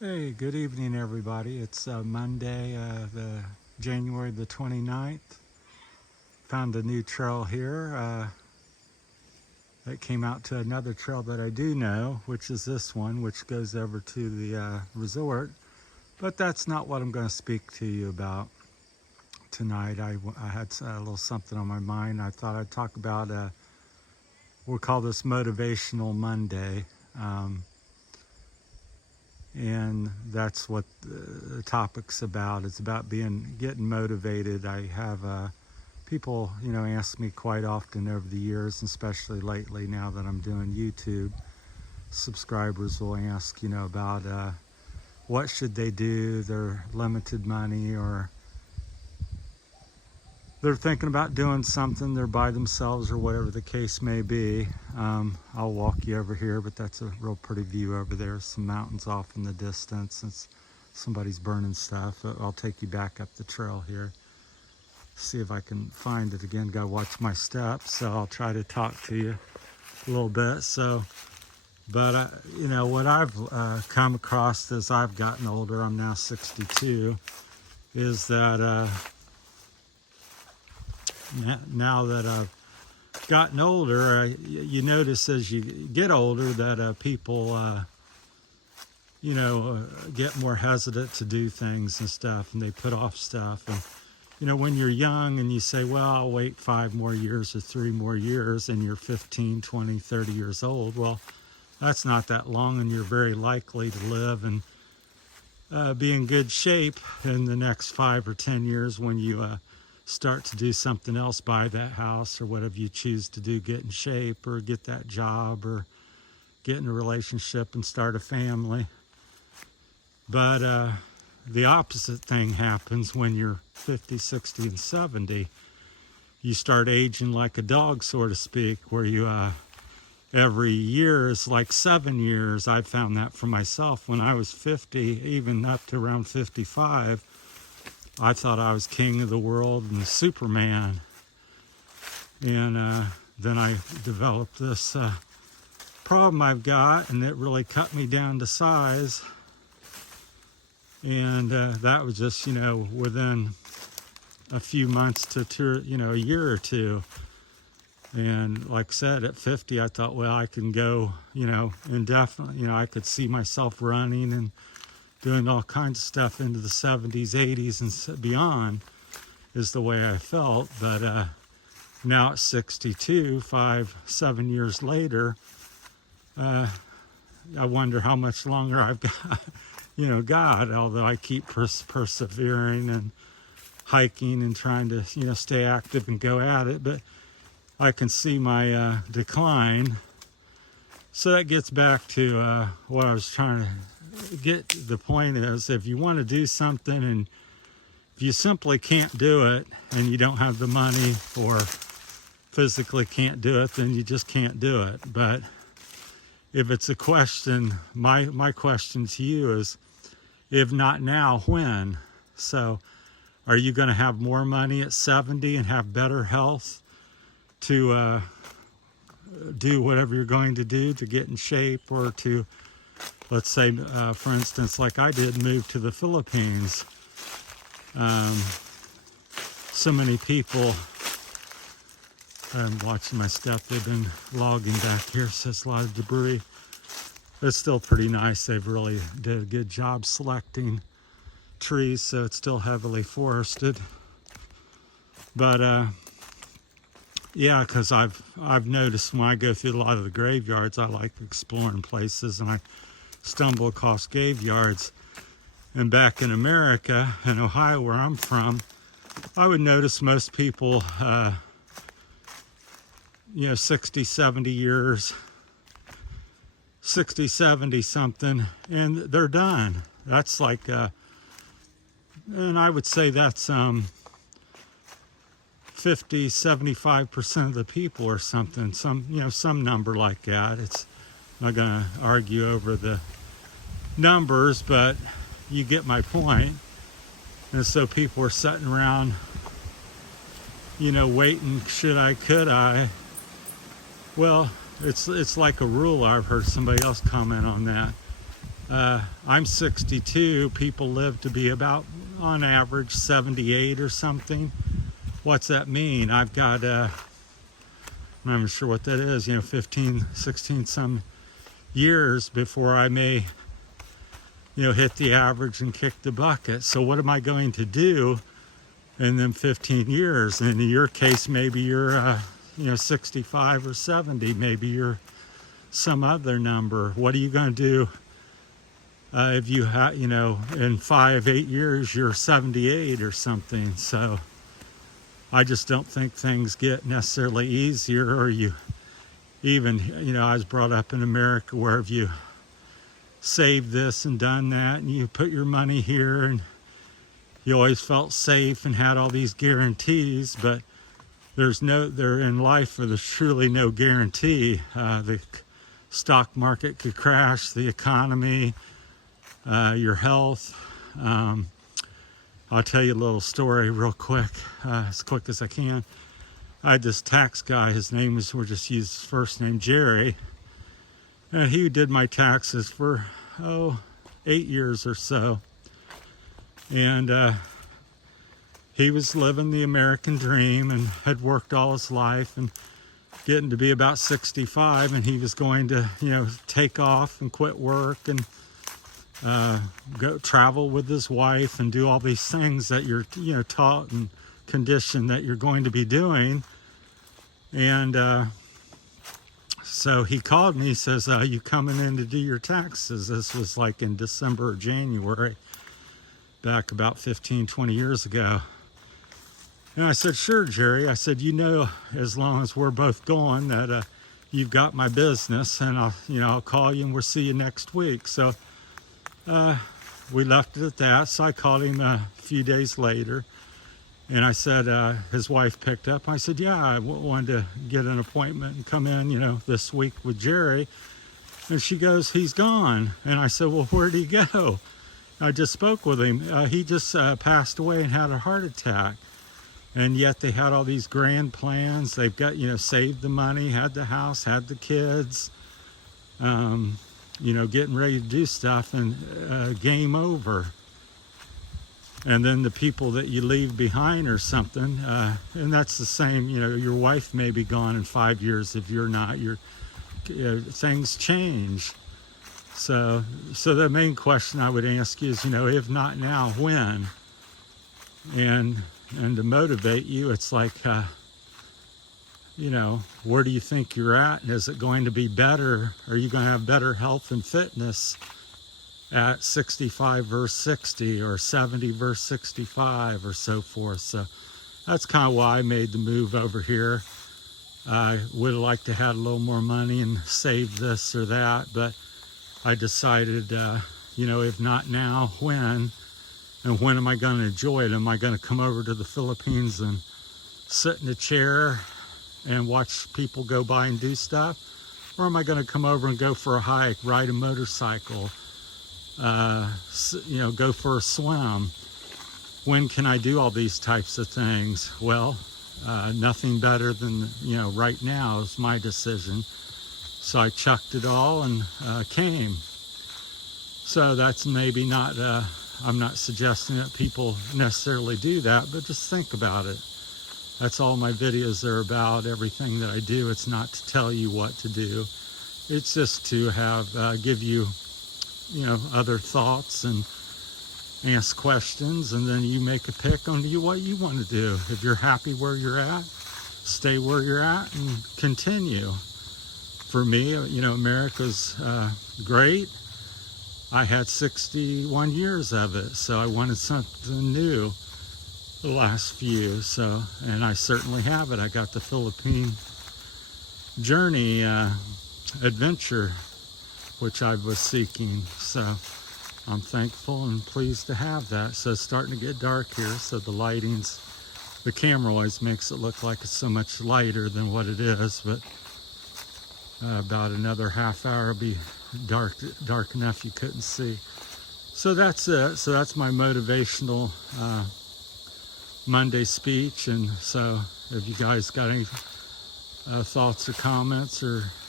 Hey, good evening, everybody. It's Monday, the January the 29th. Found a new trail here that came out to another trail that I do know, which is this one, which goes over to the resort. But that's not what I'm going to speak to you about tonight. I had a little something on my mind. I thought I'd talk about, we'll call this Motivational Monday. And that's what the topic's about. It's about getting motivated. I have people, ask me quite often over the years, especially lately now that I'm doing YouTube. Subscribers will ask, about what should they do, their limited money, or they're thinking about doing something, they're by themselves or whatever the case may be. I'll walk you over here, but that's a real pretty view over there. Some mountains off in the distance. Somebody's burning stuff. I'll take you back up the trail here. See if I can find it again. Gotta watch my steps, so I'll try to talk to you a little bit. But what I've come across as I've gotten older, I'm now 62, is that now that I've gotten older, you notice as you get older that people, get more hesitant to do things and stuff, and they put off stuff. And, when you're young and you say, well, I'll wait 5 more years or 3 more years, and you're 15, 20, 30 years old, well, that's not that long, and you're very likely to live and be in good shape in the next 5 or 10 years when you start to do something else, buy that house or whatever you choose to do, get in shape or get that job or get in a relationship and start a family. But the opposite thing happens when you're 50, 60, and 70. You start aging like a dog, so to speak, where you every year is like 7 years. I found that for myself. When I was 50, even up to around 55, I thought I was king of the world and Superman. And then I developed this problem I've got, and it really cut me down to size. And that was just, within a few months to a year or two. And like I said, at 50, I thought, well, I can go, indefinitely. I could see myself running and doing all kinds of stuff into the 70s, 80s, and beyond is the way I felt. But now at 62, 7 years later, I wonder how much longer I've got, although I keep persevering and hiking and trying to, stay active and go at it. But I can see my decline. So that gets back to what I was trying to get. The point is, if you want to do something and if you simply can't do it and you don't have the money or physically can't do it, then you just can't do it. But if it's a question, my question to you is, if not now, when? So are you going to have more money at 70 and have better health to do whatever you're going to do to get in shape, or to, let's say, for instance, like I did, move to the Philippines? So many people, I'm watching my step, they've been logging back here, so it's a lot of debris. It's still pretty nice. They've really did a good job selecting trees, so it's still heavily forested. But yeah, because I've noticed when I go through a lot of the graveyards, I like exploring places, and I stumble across graveyards. And back in America, in Ohio, where I'm from, I would notice most people, 60, 70 years, 60, 70 something, and they're done. That's like, and I would say that's 50, 75% of the people or something, some number like that. It's I'm not going to argue over the numbers, but you get my point. And so people are sitting around, waiting, should I, could I? Well, it's like a rule. I've heard somebody else comment on that. I'm 62. People live to be about, on average, 78 or something. What's that mean? I've got, I'm not even sure what that is, 15, 16 some years before I may, hit the average and kick the bucket. So what am I going to do in them 15 years? And in your case, maybe you're, 65 or 70. Maybe you're some other number. What are you going to do if you have, in 5, 8 years, you're 78 or something? So I just don't think things get necessarily easier, or you even, I was brought up in America where if you saved this and done that and you put your money here, and you always felt safe and had all these guarantees, but there in life there's truly no guarantee. The stock market could crash, the economy, your health. I'll tell you a little story real quick as I can. I had this tax guy, we'll just use his first name, Jerry, and he did my taxes for 8 years or so. And he was living the American dream and had worked all his life and getting to be about 65, and he was going to, take off and quit work and go travel with his wife and do all these things that you're, taught and conditioned that you're going to be doing. And so he called me, he says, you coming in to do your taxes? This was like in December or January, back about 15, 20 years ago. And I said, sure, Jerry. I said, as long as we're both going, that you've got my business, and I'll call you and we'll see you next week. So we left it at that. So I called him a few days later, and I said, his wife picked up. I said, yeah, I wanted to get an appointment and come in, this week with Jerry. And she goes, he's gone. And I said, well, where'd he go? I just spoke with him. He just passed away and had a heart attack. And yet they had all these grand plans. They've got, saved the money, had the house, had the kids, getting ready to do stuff, and game over. And then the people that you leave behind or something, and that's the same, your wife may be gone in 5 years. If you're not, things change. So the main question I would ask you is, if not now, when? And to motivate you, it's like, where do you think you're at? And is it going to be better? Are you going to have better health and fitness at 65 versus 60, or 70 versus 65, or so forth? So that's kind of why I made the move over here. I would have liked to have a little more money and save this or that, but I decided, if not now, when? And when am I going to enjoy it? Am I going to come over to the Philippines and sit in a chair and watch people go by and do stuff? Or am I going to come over and go for a hike, ride a motorcycle, go for a swim? When can I do all these types of things? Well, nothing better than, right now is my decision. So I chucked it all and came. So that's maybe not... I'm not suggesting that people necessarily do that, but just think about it. That's all my videos are about, everything that I do. It's not to tell you what to do. It's just to give you, other thoughts and ask questions, and then you make a pick on what you want to do. If you're happy where you're at, stay where you're at and continue. For me, America's great. I had 61 years of it, so I wanted something new the last few. So, and I certainly have it. I got the Philippine journey adventure, which I was seeking. So I'm thankful and pleased to have that. So it's starting to get dark here, so the camera always makes it look like it's so much lighter than what it is, but about another half hour will be dark enough you couldn't see. So that's it. So that's my motivational Monday speech. And so if you guys got any thoughts or comments or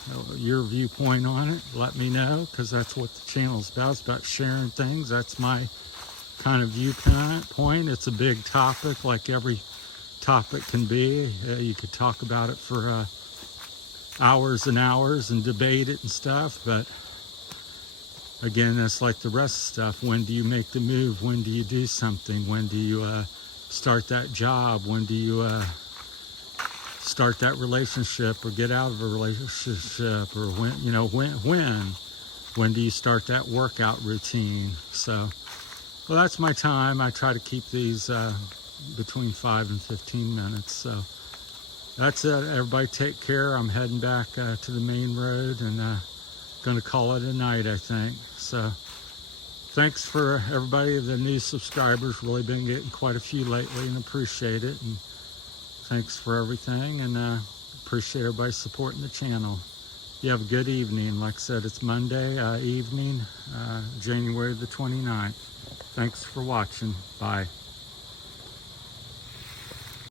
your viewpoint on it. Let me know, because that's what the channel's about. It's about sharing things. That's my kind of viewpoint. It's a big topic, like every topic can be. You could talk about it for hours and hours and debate it and stuff, but again, that's like the rest of stuff. When do you make the move? When do you do something? When do you start that job? When do you start that relationship or get out of a relationship? Or when do you start that workout routine? So, well, that's my time. I try to keep these between 5 and 15 minutes. So that's it. Everybody take care. I'm heading back to the main road and going to call it a night, I think. So thanks for everybody, the new subscribers. Really been getting quite a few lately, and appreciate it. And thanks for everything, and appreciate everybody supporting the channel. You have a good evening. Like I said, it's Monday evening, January the 29th. Thanks for watching. Bye.